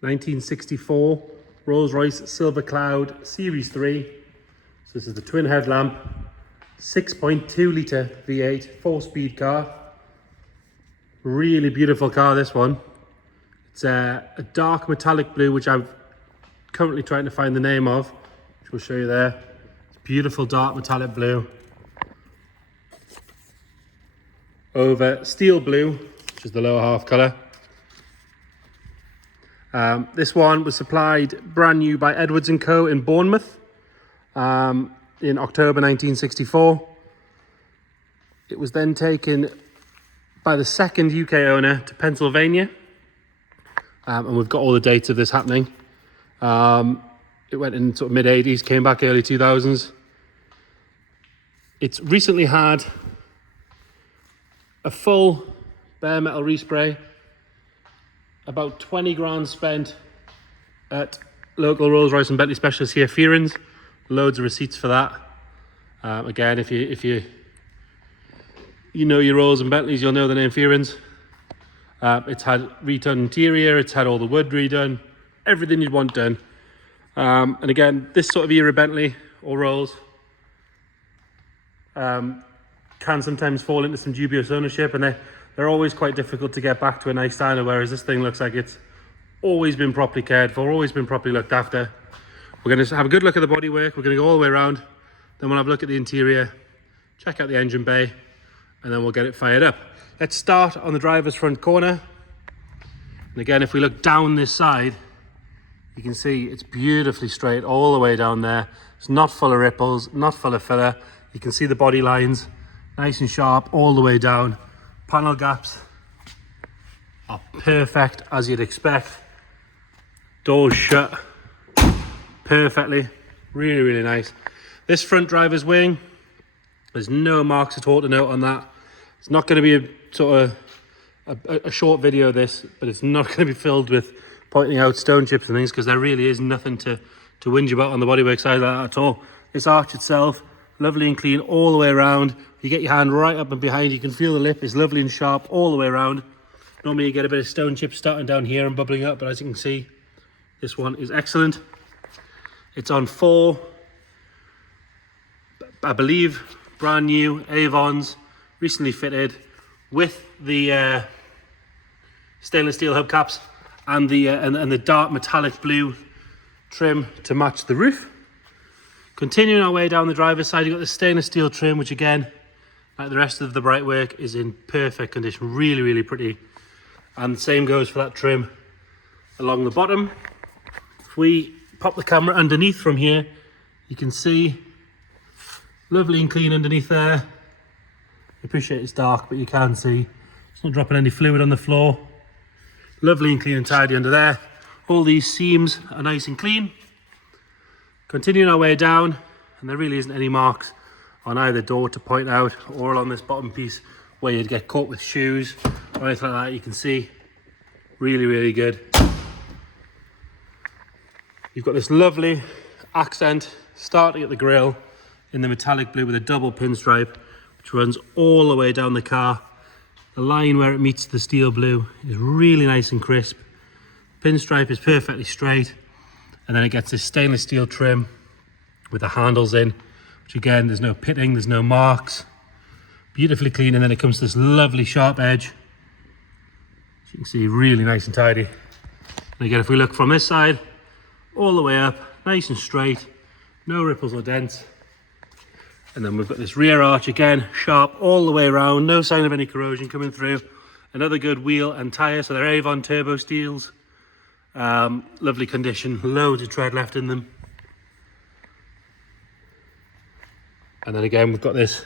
1964 Rolls-Royce Silver Cloud Series 3. So this is the twin headlamp, 6.2 litre V8, 4-speed car. Really beautiful car, this one. It's a dark metallic blue, which I'm currently trying to find the name of, which we'll show you there. It's beautiful dark metallic blue. Over steel blue, which is the lower half colour. This one was supplied brand new by Edwards & Co. in Bournemouth in October 1964. It was then taken by the second UK owner to Pennsylvania. And we've got all the dates of this happening. It went in sort of mid-80s, came back early 2000s. It's recently had a full bare metal respray. About 20 grand spent at local Rolls-Royce and Bentley specialists here, Fearings. Loads of receipts for that. Again, if you know your Rolls and Bentleys, you'll know the name Fearings. It's had redone interior, it's had all the wood redone, everything you'd want done. And again, this sort of era Bentley or Rolls can sometimes fall into some dubious ownership, and they're always quite difficult to get back to a nice standard, whereas this thing looks like it's always been properly cared for, always been properly looked after. We're going to have a good look at the bodywork, we're going to go all the way around, then we'll have a look at the interior, check out the engine bay, and then we'll get it fired up. Let's start on the driver's front corner. And again, if we look down this side, you can see it's beautifully straight all the way down there. It's not full of ripples, not full of filler. You can see the body lines, nice and sharp all the way down. Panel gaps are perfect as you'd expect. Doors shut perfectly, really, really nice. This front driver's wing, there's no marks at all to note on that. It's not going to be a short video of this, but it's not going to be filled with pointing out stone chips and things, because there really is nothing to whinge about on the bodywork side of that at all. This arch itself, lovely and clean all the way around. You get your hand right up and behind, you can feel the lip is lovely and sharp all the way around. Normally you get a bit of stone chips starting down here and bubbling up, but as you can see, this one is excellent. It's on 4, I believe, brand new Avons, recently fitted, with the stainless steel hubcaps and the dark metallic blue trim to match the roof. Continuing our way down the driver's side, you've got the stainless steel trim, which again, like the rest of the Brightwork, is in perfect condition, really, really pretty. And the same goes for that trim along the bottom. If we pop the camera underneath from here, you can see lovely and clean underneath there. I appreciate it's dark, but you can see it's not dropping any fluid on the floor. Lovely and clean and tidy under there. All these seams are nice and clean. Continuing our way down, and there really isn't any marks on either door to point out, or along this bottom piece where you'd get caught with shoes or anything like that. You can see really, really good. You've got this lovely accent starting at the grille in the metallic blue with a double pinstripe, which runs all the way down the car. The line where it meets the steel blue is really nice and crisp. Pinstripe is perfectly straight, and then it gets this stainless steel trim with the handles in, which again, there's no pitting, there's no marks. Beautifully clean, and then it comes to this lovely sharp edge. As you can see, really nice and tidy. And again, if we look from this side, all the way up, nice and straight, no ripples or dents. And then we've got this rear arch again, sharp all the way around, no sign of any corrosion coming through. Another good wheel and tyre, so they're Avon turbo steels. Lovely condition, loads of tread left in them. And then again, we've got this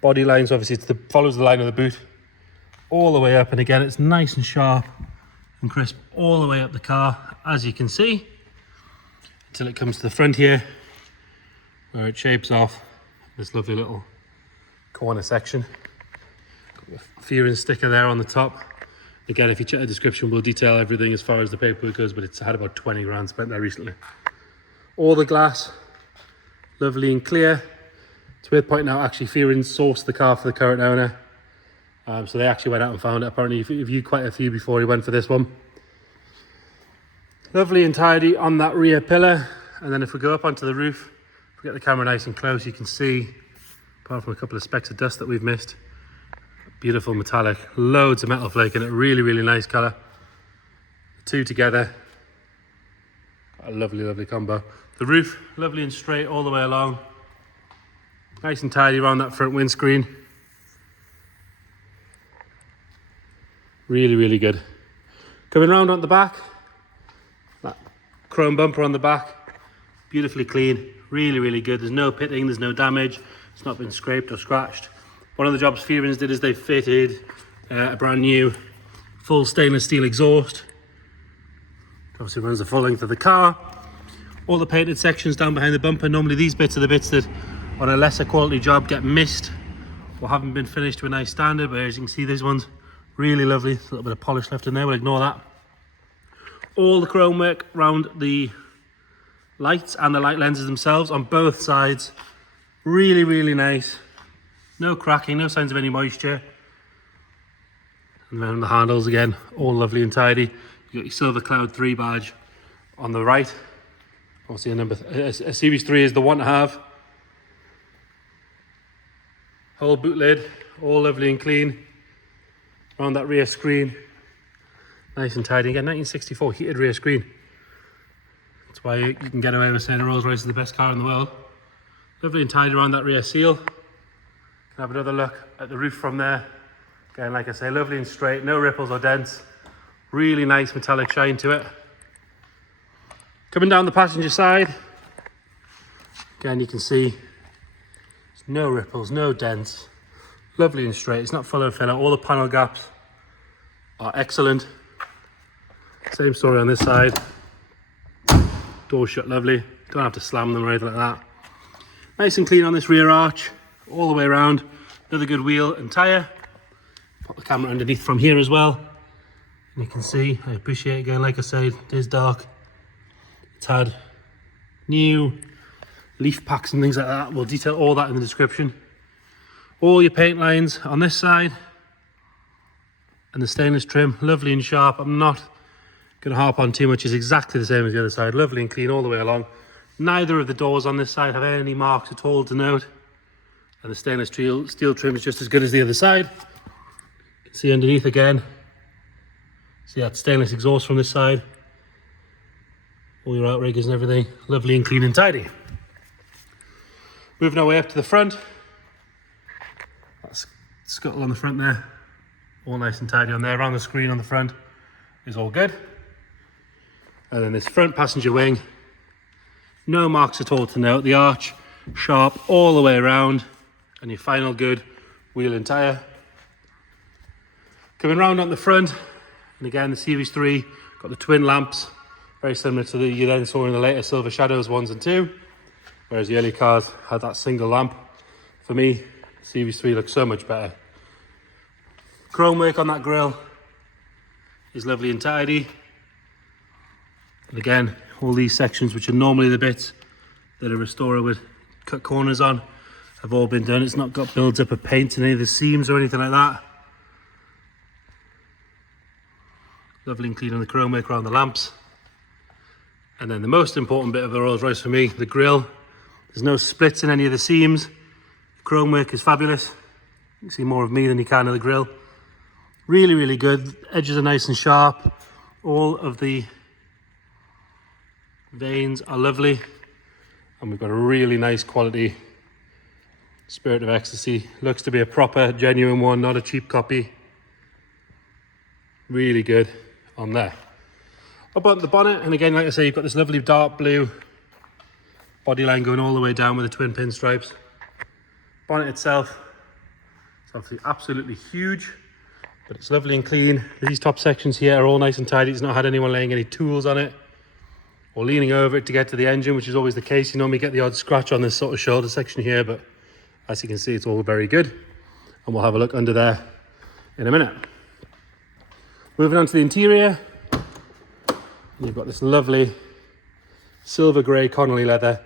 body line, so obviously it follows the line of the boot all the way up, and again, it's nice and sharp and crisp all the way up the car, as you can see, until it comes to the front here, where it shapes off this lovely little corner section. Got the Fearings sticker there on the top. Again, if you check the description, we'll detail everything as far as the paperwork goes, but it's had about 20 grand spent there recently. All the glass, lovely and clear. It's worth pointing out, actually, Fearings sourced the car for the current owner. So they actually went out and found it. Apparently he viewed quite a few before he went for this one. Lovely and tidy on that rear pillar. And then if we go up onto the roof, if we get the camera nice and close, you can see, apart from a couple of specks of dust that we've missed, beautiful metallic, loads of metal flake in it, really, really nice colour. The two together, a lovely, lovely combo. The roof, lovely and straight all the way along. Nice and tidy around that front windscreen. Really, really good. Coming round on the back, that chrome bumper on the back, beautifully clean, really, really good. There's no pitting, there's no damage. It's not been scraped or scratched. One of the jobs Fearings did is they fitted a brand new full stainless steel exhaust. Obviously runs the full length of the car. All the painted sections down behind the bumper. Normally these bits are the bits that on a lesser quality job get missed or haven't been finished to a nice standard, but as you can see, this one's really lovely. There's a little bit of polish left in there, we'll ignore that. All the chrome work around the lights and the light lenses themselves on both sides. Really, really nice. No cracking, no signs of any moisture. And then the handles again, all lovely and tidy. You got your Silver Cloud 3 badge on the right. Obviously a Series 3 is the one to have. Whole boot lid, all lovely and clean. Around that rear screen, nice and tidy. Again, 1964 heated rear screen. That's why you can get away with saying a Rolls Royce is the best car in the world. Lovely and tidy around that rear seal. Can have another look at the roof from there. Again, like I say, lovely and straight, no ripples or dents. Really nice metallic shine to it. Coming down the passenger side, again you can see there's no ripples, no dents. Lovely and straight, it's not full of filler. All the panel gaps are excellent. Same story on this side. Doors shut lovely, don't have to slam them or anything like that. Nice and clean on this rear arch, all the way around. Another good wheel and tyre. Put the camera underneath from here as well. And you can see, I appreciate again, like I said, it is dark. It's had new leaf packs and things like that. We'll detail all that in the description. All your paint lines on this side and the stainless trim, lovely and sharp. I'm not going to harp on too much, it's exactly the same as the other side, lovely and clean all the way along. Neither of the doors on this side have any marks at all to note, and the stainless steel trim is just as good as the other side. You can see underneath again, see that stainless exhaust from this side, all your outriggers and everything, lovely and clean and tidy. Moving our way up to the front, that's scuttle on the front there, all nice and tidy on there. Around the screen on the front is all good. And then this front passenger wing, no marks at all to note. The arch sharp all the way around, and your final good wheel and tyre. Coming round on the front, and again the Series 3 got the twin lamps, very similar to the you then saw in the later Silver Shadows 1s and 2, whereas the early cars had that single lamp. For me, Series 3 looks so much better. Chrome work on that grille is lovely and tidy. And again, all these sections, which are normally the bits that a restorer would cut corners on, have all been done. It's not got builds up of paint in any of the seams or anything like that. Lovely and clean on the chrome work around the lamps. And then the most important bit of the Rolls Royce for me, the grille. There's no splits in any of the seams. The chrome work is fabulous. You can see more of me than you can of the grille. Really, really good. Edges are nice and sharp. All of the veins are lovely. And we've got a really nice quality Spirit of Ecstasy. Looks to be a proper, genuine one, not a cheap copy. Really good on there. Up on the bonnet, and again, like I say, you've got this lovely dark blue bodyline going all the way down with the twin pinstripes. Bonnet itself, it's obviously absolutely huge, but it's lovely and clean. These top sections here are all nice and tidy. It's not had anyone laying any tools on it or leaning over it to get to the engine, which is always the case. You normally get the odd scratch on this sort of shoulder section here, but as you can see, it's all very good. And we'll have a look under there in a minute. Moving on to the interior, you've got this lovely silver grey Connolly leather.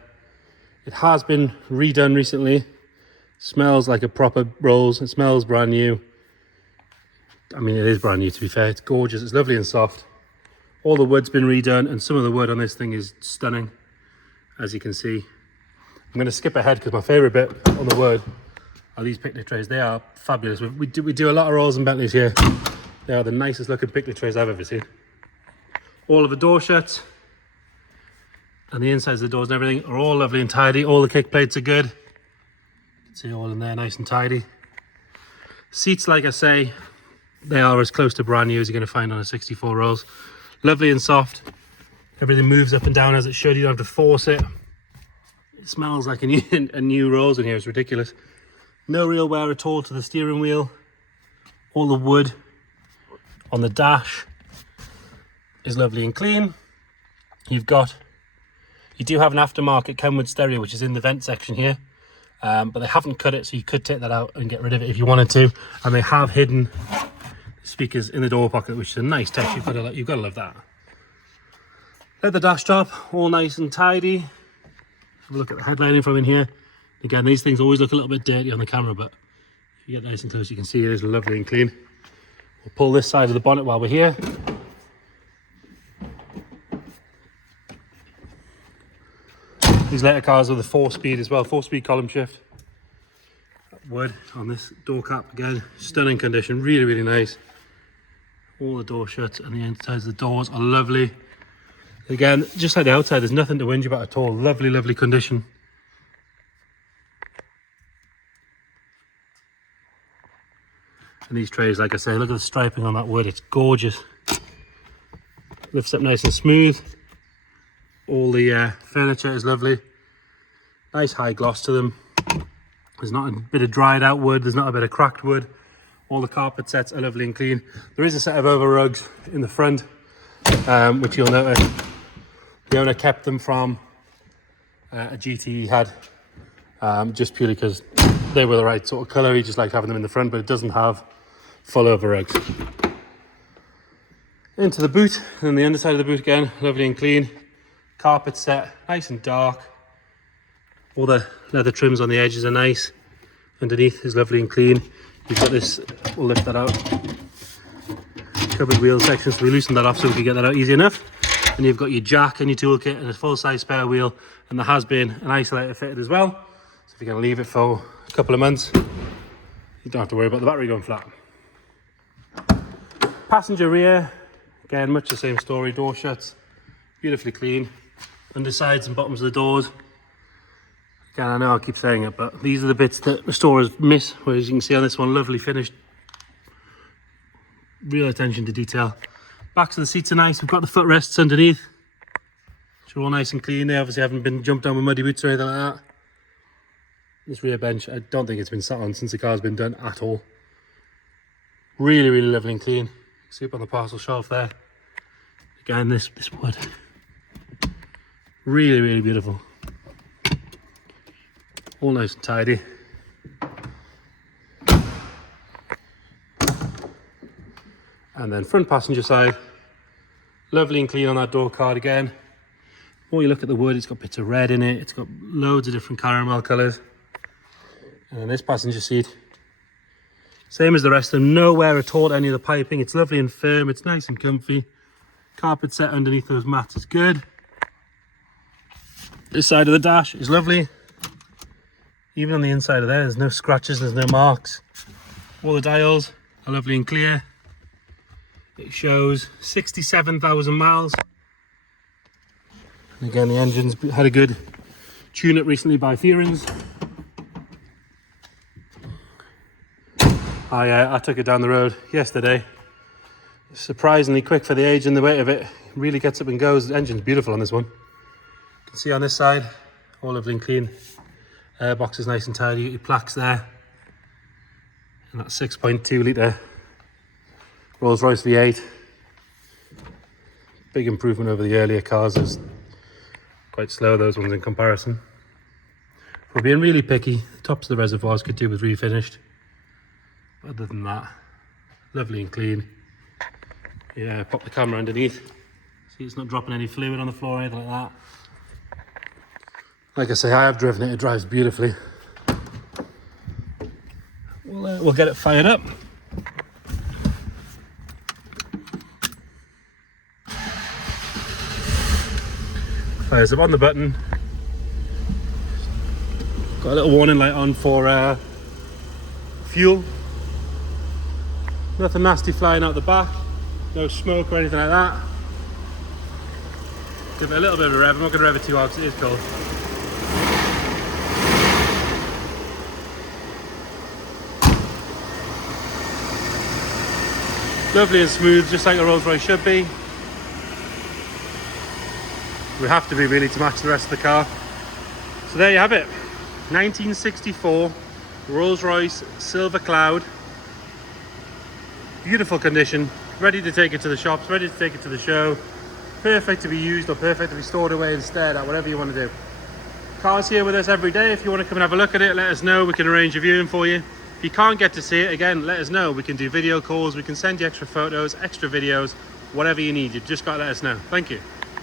It has been redone recently. Smells like a proper Rolls. It smells brand new. I mean, it is brand new, to be fair. It's gorgeous. It's lovely and soft. All the wood's been redone, and some of the wood on this thing is stunning, as you can see. I'm going to skip ahead because my favourite bit on the wood are these picnic trays. They are fabulous. We do a lot of Rolls and Bentleys here. They are the nicest looking picnic trays I've ever seen. All of the door shuts and the insides of the doors and everything are all lovely and tidy. All the kick plates are good. You can see all in there, nice and tidy. Seats, like I say, they are as close to brand new as you're going to find on a 64 Rolls. Lovely and soft. Everything moves up and down as it should. You don't have to force it. It smells like a new Rolls in here. It's ridiculous. No real wear at all to the steering wheel. All the wood on the dash is lovely and clean. You do have an aftermarket Kenwood stereo, which is in the vent section here, but they haven't cut it, so you could take that out and get rid of it if you wanted to. And they have hidden speakers in the door pocket, which is a nice touch. You've got to love that. Leather dash top, all nice and tidy. Have a look at the headlining from in here. Again, these things always look a little bit dirty on the camera, but if you get nice and close, you can see it is lovely and clean. We'll pull this side of the bonnet while we're here. These later cars are the 4-speed as well, 4-speed column shift. Wood on this door cap again, stunning condition, really, really nice. All the door shuts and the insides of the doors are lovely. Again, just like the outside, there's nothing to whinge about at all. Lovely, lovely condition. And these trays, like I say, look at the striping on that wood, it's gorgeous. Lifts up nice and smooth. All the furniture is lovely. Nice high gloss to them. There's not a bit of dried out wood, there's not a bit of cracked wood. All the carpet sets are lovely and clean. There is a set of over rugs in the front, which you'll notice the owner kept them from a GT he had, just purely because they were the right sort of colour. He just liked having them in the front, but it doesn't have full over rugs. Into the boot, and the underside of the boot again, lovely and clean. Carpet set, nice and dark. All the leather trims on the edges are nice. Underneath is lovely and clean. You've got this, we'll lift that out, covered wheel section, so we loosened that off so we could get that out easy enough. And you've got your jack and your toolkit and a full-size spare wheel, and there has been an isolator fitted as well. So if you're going to leave it for a couple of months, you don't have to worry about the battery going flat. Passenger rear, again, much the same story. Door shuts, beautifully clean. Undersides and bottoms of the doors. Again, I know I keep saying it, but these are the bits that restorers miss, whereas you can see on this one, lovely finished. Real attention to detail. Backs of the seats are nice. We've got the footrests underneath, which are all nice and clean. They obviously haven't been jumped on with muddy boots or anything like that. This rear bench, I don't think it's been sat on since the car's been done at all. Really, really lovely and clean. See up on the parcel shelf there. Again, this wood. Really, really beautiful. All nice and tidy. And then front passenger side, lovely and clean on that door card again. The more you look at the wood, it's got bits of red in it, it's got loads of different caramel colours. And then this passenger seat, same as the rest of them, no wear at all to any of the piping. It's lovely and firm, it's nice and comfy. Carpet set underneath those mats is good. This side of the dash is lovely. Even on the inside of there, there's no scratches, there's no marks. All the dials are lovely and clear. It shows 67,000 miles. And again, the engine's had a good tune-up recently by Theorins. I took it down the road yesterday. Surprisingly quick for the age and the weight of it. Really gets up and goes. The engine's beautiful on this one. You can see on this side, all lovely and clean. Airbox is nice and tidy. Your plaques there. And that 6.2 litre Rolls-Royce V8. Big improvement over the earlier cars. It was quite slow, those ones, in comparison. If we're being really picky, the tops of the reservoirs could do with refinished. Other than that, lovely and clean. Yeah, pop the camera underneath. See, it's not dropping any fluid on the floor or anything like that. Like I say, I have driven it, it drives beautifully. We'll get it fired up. Fires up on the button. Got a little warning light on for fuel. Nothing nasty flying out the back. No smoke or anything like that. Give it a little bit of a rev. I'm not going to rev it too hard because it is cold. Lovely and smooth, just like a Rolls Royce should be. We have to be really to match the rest of the car. So there you have it. 1964 Rolls Royce Silver Cloud. Beautiful condition. Ready to take it to the shops, ready to take it to the show. Perfect to be used or perfect to be stored away instead, at whatever you want to do. Car's here with us every day. If you want to come and have a look at it, let us know. We can arrange a viewing for you. If you can't get to see it, again, let us know. We can do video calls, we can send you extra photos, extra videos, whatever you need. You've just got to let us know. Thank you.